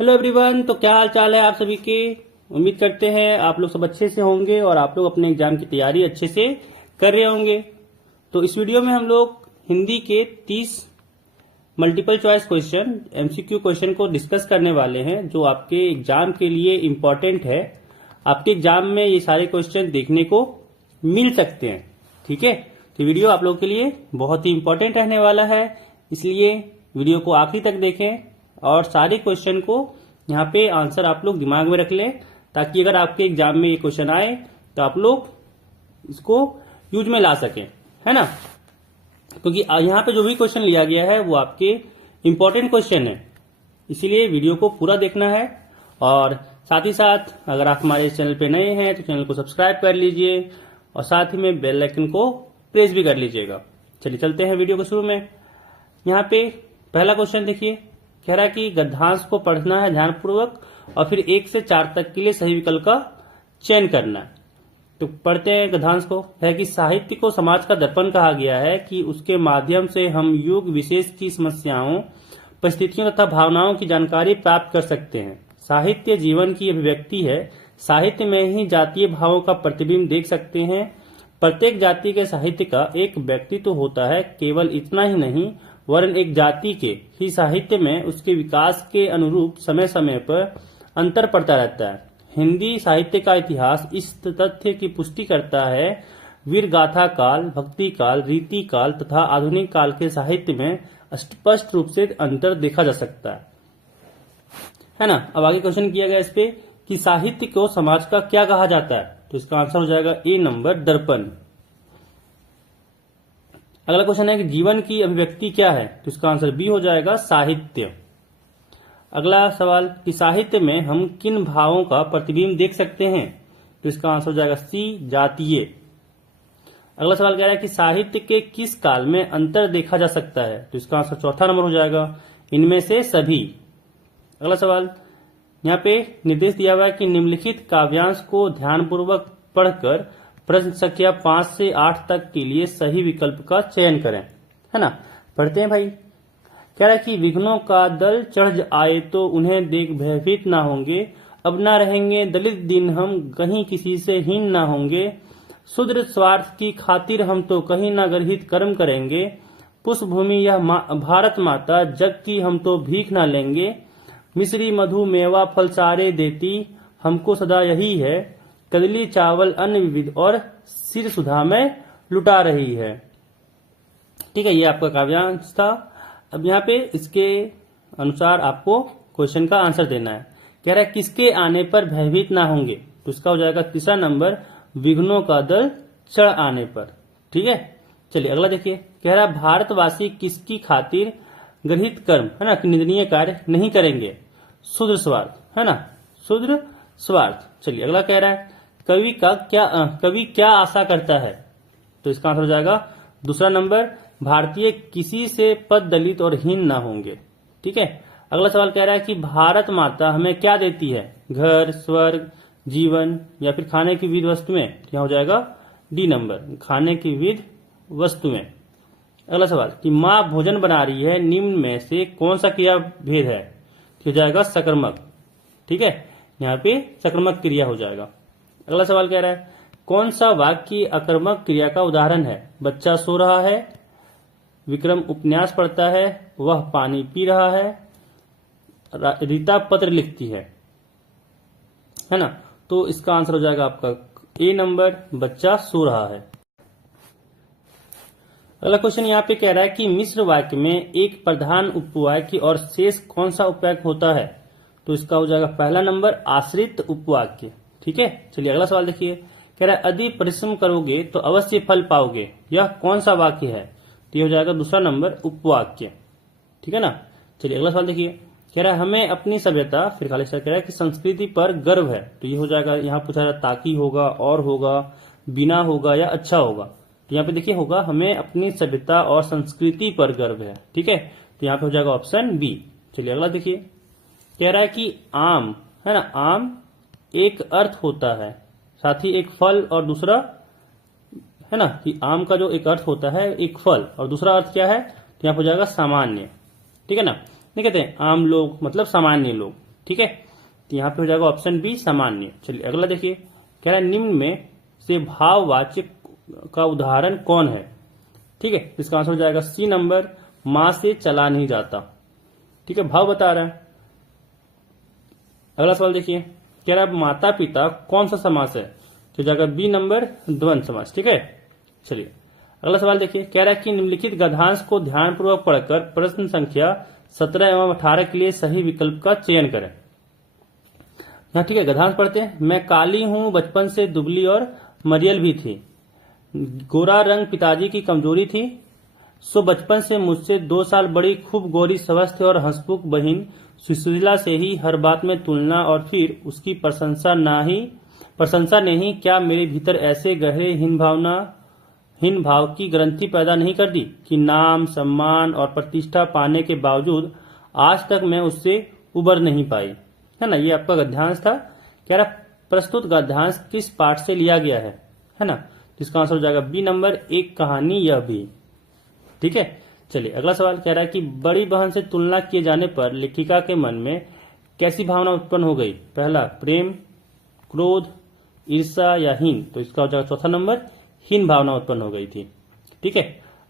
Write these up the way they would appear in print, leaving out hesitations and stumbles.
Hello everyone. तो क्या हाल चाल है आप सभी के। उम्मीद करते हैं आप लोग सब अच्छे से होंगे और आप लोग अपने एग्जाम की तैयारी अच्छे से कर रहे होंगे। तो इस वीडियो में हम लोग हिंदी के 30 multiple choice question MCQ question को डिस्कस करने वाले हैं, जो आपके एग्जाम के लिए इम्पोर्टेंट है। आपके एग्जाम में ये सारे क्वेश्चन देखने को मिल सकते हैं। ठीक है, तो वीडियो आप लोगों के लिए बहुत ही इम्पोर्टेंट रहने वाला है, इसलिए वीडियो को आखिरी तक देखें और सारे क्वेश्चन को यहाँ पे आंसर आप लोग दिमाग में रख लें, ताकि अगर आपके एग्जाम में ये क्वेश्चन आए तो आप लोग इसको यूज में ला सकें, है ना। क्योंकि यहाँ पे जो भी क्वेश्चन लिया गया है वो आपके इंपॉर्टेंट क्वेश्चन है, इसीलिए वीडियो को पूरा देखना है। और साथ ही साथ अगर आप हमारे चैनल पे नए हैं तो चैनल को सब्सक्राइब कर लीजिए और साथ ही में बेल आइकन को प्रेस भी कर लीजिएगा। चलिए चलते हैं वीडियो को शुरू में। यहाँ पे पहला क्वेश्चन देखिए, कह रहा है कि गद्यांश को पढ़ना है ध्यानपूर्वक और फिर 1 से 4 तक के लिए सही विकल्प का चयन करना है। तो पढ़ते हैं गद्यांश को। है कि साहित्य को समाज का दर्पण कहा गया है कि उसके माध्यम से हम युग विशेष की समस्याओं, परिस्थितियों तथा भावनाओं की जानकारी प्राप्त कर सकते हैं। साहित्य जीवन की अभिव्यक्ति है। साहित्य में ही जातीय भावों का प्रतिबिंब देख सकते हैं। प्रत्येक जाति के साहित्य का एक व्यक्तित्व होता है। केवल इतना ही नहीं, वरन एक जाति के ही साहित्य में उसके विकास के अनुरूप समय समय पर अंतर पड़ता रहता है। हिंदी साहित्य का इतिहास इस तथ्य की पुष्टि करता है। वीर गाथा काल, भक्ति काल, रीति काल तथा आधुनिक काल के साहित्य में स्पष्ट रूप से अंतर देखा जा सकता है ना। अब आगे क्वेश्चन किया गया इस पे कि साहित्य को समाज का क्या कहा जाता है, तो इसका आंसर हो जाएगा ए नंबर, दर्पण। अगला क्वेश्चन है कि जीवन की अभिव्यक्ति क्या है, तो इसका आंसर बी हो जाएगा, साहित्य। अगला सवाल कि साहित्य में हम किन भावों का प्रतिबिंब देख सकते हैं, तो इसका आंसर हो जाएगा सी, जातीय। अगला सवाल कह रहा है कि साहित्य के किस काल में अंतर देखा जा सकता है, तो इसका आंसर चौथा नंबर हो जाएगा, इनमें से सभी। अगला सवाल, यहाँ पे निर्देश दिया हुआ है कि निम्नलिखित काव्यांश को ध्यानपूर्वक पढ़कर प्रश्न संख्या 5 से 8 तक के लिए सही विकल्प का चयन करें, है ना। पढ़ते हैं भाई। कह रहा है कि विघ्नों का दल चढ़ आए तो उन्हें देख भयभीत ना होंगे। अब ना रहेंगे दलित दिन हम, कहीं किसी से हीन ना होंगे। शूद्र स्वार्थ की खातिर हम तो कहीं ना गर्हित कर्म करेंगे। पुष्प भूमि यह भारत माता, जग की हम तो भीख ना लेंगे। मिश्री मधु मेवा फल सारे देती, हमको सदा यही है। कदली चावल अन्न विविध और सिर सुधा में लुटा रही है। ठीक है, ये आपका काव्यांश था। अब यहाँ पे इसके अनुसार आपको क्वेश्चन का आंसर देना है। कह रहा है किसके आने पर भयभीत ना होंगे, तो इसका हो जाएगा तीसरा नंबर, विघ्नों का दल चढ़ आने पर। ठीक है, चलिए अगला देखिए। कह रहा है भारतवासी किसकी खातिर गृहित कर्म, है ना, निंदनीय कार्य नहीं करेंगे। शूद्र स्वार्थ, है ना, शूद्र स्वार्थ। चलिए अगला कह रहा है कवि क्या आशा करता है, तो इसका आंसर हो जाएगा दूसरा नंबर, भारतीय किसी से पद दलित और हीन ना होंगे। ठीक है, अगला सवाल कह रहा है कि भारत माता हमें क्या देती है, घर, स्वर्ग, जीवन या फिर खाने की विविध वस्तुएं। क्या हो जाएगा डी नंबर, खाने की विविध वस्तुएं। अगला सवाल कि माँ भोजन बना रही है, निम्न में से कौन सा क्रिया भेद है, हो जाएगा सकर्मक। ठीक है, यहाँ पे सकर्मक क्रिया हो जाएगा। अगला सवाल कह रहा है कौन सा वाक्य अकर्मक क्रिया का उदाहरण है। बच्चा सो रहा है, विक्रम उपन्यास पढ़ता है, वह पानी पी रहा है, रीता पत्र लिखती है ना। तो इसका आंसर हो जाएगा आपका ए नंबर, बच्चा सो रहा है। अगला क्वेश्चन यहाँ पे कह रहा है कि मिश्र वाक्य में एक प्रधान उपवाक्य और शेष कौन सा उपवाक्य होता है, तो इसका हो जाएगा पहला नंबर, आश्रित उपवाक्य। ठीक है, चलिए अगला सवाल देखिए। कह रहा है यदि परिश्रम करोगे तो अवश्य फल पाओगे, यह कौन सा वाक्य है, तो ये हो जाएगा दूसरा नंबर, उपवाक्य। ठीक है ना। चलिए अगला सवाल देखिए। कह रहा है हमें अपनी सभ्यता, फिर खाली कह रहा है कि संस्कृति पर गर्व है, तो ये हो जाएगा, यहाँ पूछा रहा ताकि होगा, और होगा, बिना होगा या अच्छा होगा। तो यहाँ पे देखिए होगा हमें अपनी सभ्यता और संस्कृति पर गर्व है। ठीक है, तो यहाँ पे हो जाएगा ऑप्शन बी। चलिए अगला देखिए। कह रहा है कि आम, है ना, आम एक अर्थ होता है, साथ ही एक फल और दूसरा, है ना, कि आम का जो एक अर्थ होता है एक फल और दूसरा अर्थ क्या है, तो यहाँ हो जाएगा सामान्य। ठीक है ना, नहीं कहते हैं आम लोग मतलब सामान्य लोग। ठीक है, तो यहाँ पे हो जाएगा ऑप्शन बी सामान्य। चलिए अगला देखिए, कह रहा है निम्न में से भाववाचक का उदाहरण कौन है। ठीक है, इसका आंसर हो जाएगा सी नंबर, मां से चला नहीं जाता। ठीक है, भाव बता रहा है। अगला सवाल देखिए, कह रहा है माता पिता कौन सा समास है, तो जाएगा बी नंबर, द्वंद्व समास। ठीक है, चलिए अगला सवाल देखिए, कह रहा है कि निम्नलिखित गद्यांश को ध्यानपूर्वक पढ़कर प्रश्न संख्या 17 एवं 18 के लिए सही विकल्प का चयन करें। यहाँ ठीक है, गद्यांश पढ़ते हैं। मैं काली हूं, बचपन से दुबली और मरियल भी थी। गोरा रंग पिताजी की कमजोरी थी, सो बचपन से मुझसे 2 साल बड़ी खूब गोरी स्वस्थ और हंसमुख बहिन सुशीला से ही हर बात में तुलना और फिर उसकी प्रशंसा ने ही क्या मेरे भीतर ऐसे गहरे हीन भाव की ग्रंथि पैदा नहीं कर दी कि नाम, सम्मान और प्रतिष्ठा पाने के बावजूद आज तक मैं उससे उबर नहीं पाई। है ना, ये आपका गद्यांश था। कह रहा प्रस्तुत गद्यांश किस पाठ से लिया गया है ना, इसका आंसर हो जाएगा बी नंबर, एक कहानी यह भी। ठीक है, चलिए अगला सवाल कह रहा है कि बड़ी बहन से तुलना किए जाने पर लेखिका के मन में कैसी भावना उत्पन्न हो गई। पहला प्रेम, क्रोध, ईर्ष्या या हीन, तो इसका हो जाएगा चौथा नंबर, हीन भावना उत्पन्न हो गई थी। ठीक है,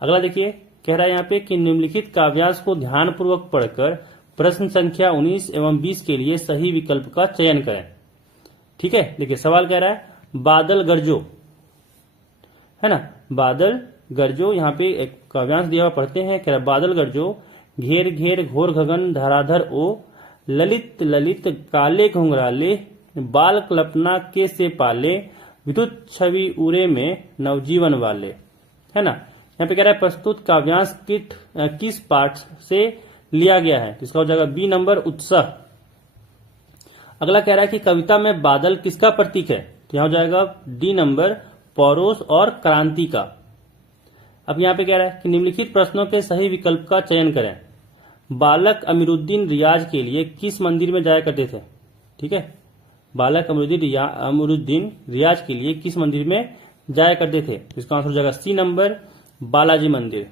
अगला देखिए, कह रहा है यहाँ पे कि निम्नलिखित काव्यांश को ध्यानपूर्वक पढ़कर प्रश्न संख्या 19 एवं 20 के लिए सही विकल्प का चयन करें। ठीक है, देखिए सवाल कह रहा है बादल गरजो, है ना, बादल गरजो, यहाँ पे एक काव्यांश दिया हुआ पढ़ते हैं। कह रहा बादल गरजो, घेर घेर घोर गगन धराधर ओ, ललित ललित काले घुंघराले, बाल कल्पना के से पाले, विद्युत छवि उरे में नवजीवन वाले। है ना, यहाँ पे कह रहा है प्रस्तुत काव्यांश किस पाठ से लिया गया है, तो इसका हो जाएगा बी नंबर, उत्साह। अगला कह रहा है कि कविता में बादल किसका प्रतीक है, तो यहाँ हो जाएगा डी नंबर, पौरुष और क्रांति का। अब यहाँ पे कह रहा है कि निम्नलिखित प्रश्नों के सही विकल्प का चयन करें। बालक अमीरुद्दीन रियाज के लिए किस मंदिर में जाया करते थे। ठीक है, बालक अमीरुद्दीन रियाज के लिए किस मंदिर में जाया करते थे, इसका आंसर हो जाएगा सी नंबर, बालाजी मंदिर।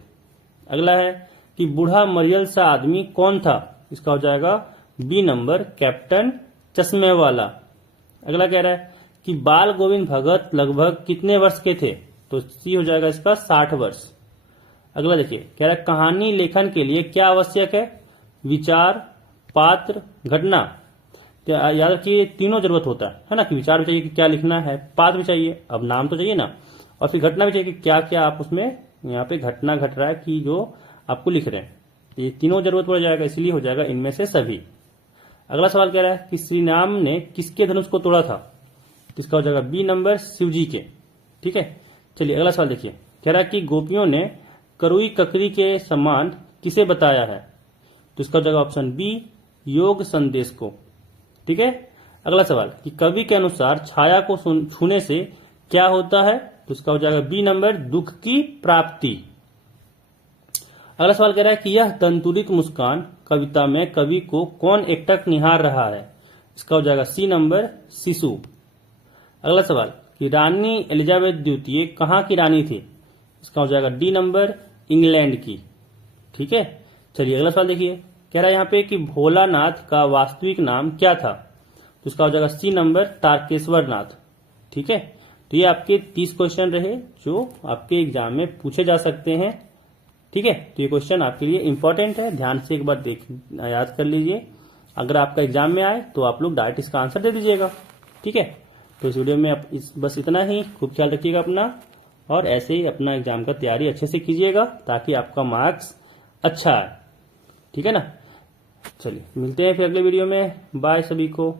अगला है कि बूढ़ा मरियल सा आदमी कौन था, इसका हो जाएगा बी नंबर, कैप्टन चश्मे वाला। अगला कह रहा है कि बाल गोविंद भगत लगभग कितने वर्ष के थे, तो सी हो जाएगा इसका 60 वर्ष। अगला देखिए, कह रहा है कहानी लेखन के लिए क्या आवश्यक है, विचार, पात्र, घटना। याद रखिए तीनों जरूरत होता है ना, कि विचार भी चाहिए कि क्या लिखना है, पात्र भी चाहिए, अब नाम तो चाहिए ना, और फिर घटना भी चाहिए कि क्या क्या आप उसमें यहाँ पे घटना घट रहा है कि जो आपको लिख रहे हैं। ये तीनों जरूरत पड़ जाएगा, इसलिए हो जाएगा इनमें से सभी। अगला सवाल कह रहा है कि श्री राम ने किसके धनुष को तोड़ा था, इसका हो जाएगा बी नंबर, शिव जी के। ठीक है, चलिए अगला सवाल देखिए, कह रहा है कि गोपियों ने करुई ककरी के समान किसे बताया है, तो इसका हो जाएगा ऑप्शन बी, योग संदेश को। ठीक है, अगला सवाल कि कवि के अनुसार छाया को छूने से क्या होता है, तो इसका हो जाएगा बी नंबर, दुख की प्राप्ति। अगला सवाल कह रहा है कि यह तंतुरित मुस्कान कविता में कवि को कौन एकटक निहार रहा है, इसका हो जाएगा सी नंबर, शिशु। अगला सवाल कि रानी एलिजाबेथ द्वितीय कहाँ की रानी थी, इसका हो जाएगा डी नंबर, इंग्लैंड की। ठीक है, चलिए अगला सवाल देखिए, कह रहा है यहाँ पे कि भोलानाथ का वास्तविक नाम क्या था, तो इसका हो जाएगा सी नंबर, तारकेश्वर नाथ। ठीक है, तो ये आपके 30 क्वेश्चन रहे जो आपके एग्जाम में पूछे जा सकते हैं। ठीक है, तो ये क्वेश्चन आपके लिए इंपॉर्टेंट है, ध्यान से एक बार याद कर लीजिए। अगर आपका एग्जाम में आए तो आप लोग डायरेक्ट इसका आंसर दे दीजिएगा। ठीक है, तो इस वीडियो में बस इतना ही। खूब ख्याल रखिएगा अपना, और ऐसे ही अपना एग्जाम का तैयारी अच्छे से कीजिएगा ताकि आपका मार्क्स अच्छा आए। ठीक है ना, चलिए मिलते हैं फिर अगले वीडियो में। बाय सभी को।